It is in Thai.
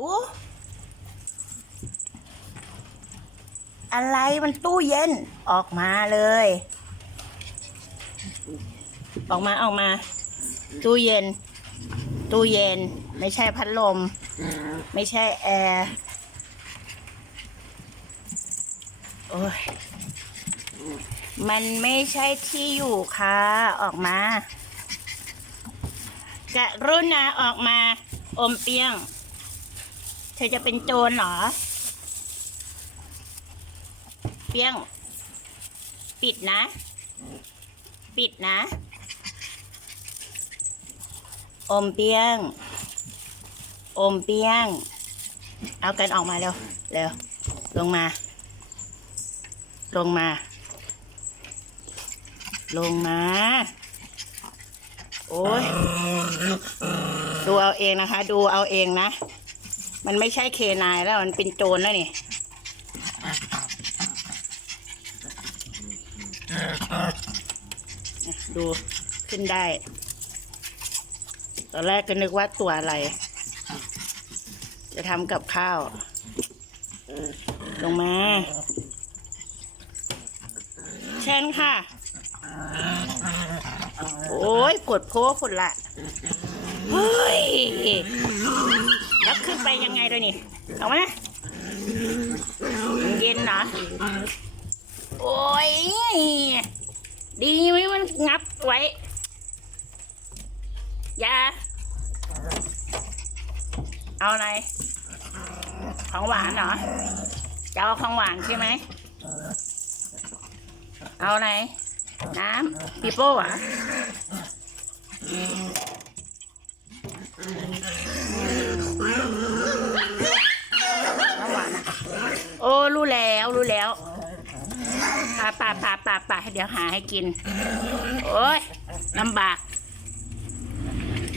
อ้อะไรมันตู้เย็นออกมาเลย ออกมาออกมา ตู้เย็น ตู้เย็น ไม่ใช่พัดลม ไม่ใช่แอร์โอ้ยมันไม่ใช่ที่อยู่ค่ะ ออกมากะรุ่นนะออกมา อมเปียง ธอจะเป็นโจรเหรอ เปียง ปิดนะ ปิดนะ อมเปียง อมเปียง เอากันออกมาเร็ว เร็ว ลงมา ลงมา ลงมา โอ้ยดูเอาเองนะคะ ดูเอาเองนะ มันไม่ใช่เคนายแล้วมันเป็นโจรแล้วนี่ดูขึ้นได้ ตอนแรกก็นึกว่าตัวอะไร จะทำกับข้าว ลงมาเช่นค่ะ โอ้ยกดโพฝนละ เฮ้ย แล้วขึ้นไปยังไงด้วยนี่เอามามันเย็นเหรอโอ้ย ดีไหมมันงับไว้ อยาเอาอะไร ของหวานเหรอ จะเอาของหวานใช่ไหม เอาอะไร น้ำปีโป้อะน้ำหวานอะโอ้ รู้แล้วรู้แล้วป่าป่าป่าป่าป่าเดี๋ยวหาให้กิน โอ้ยลำบาก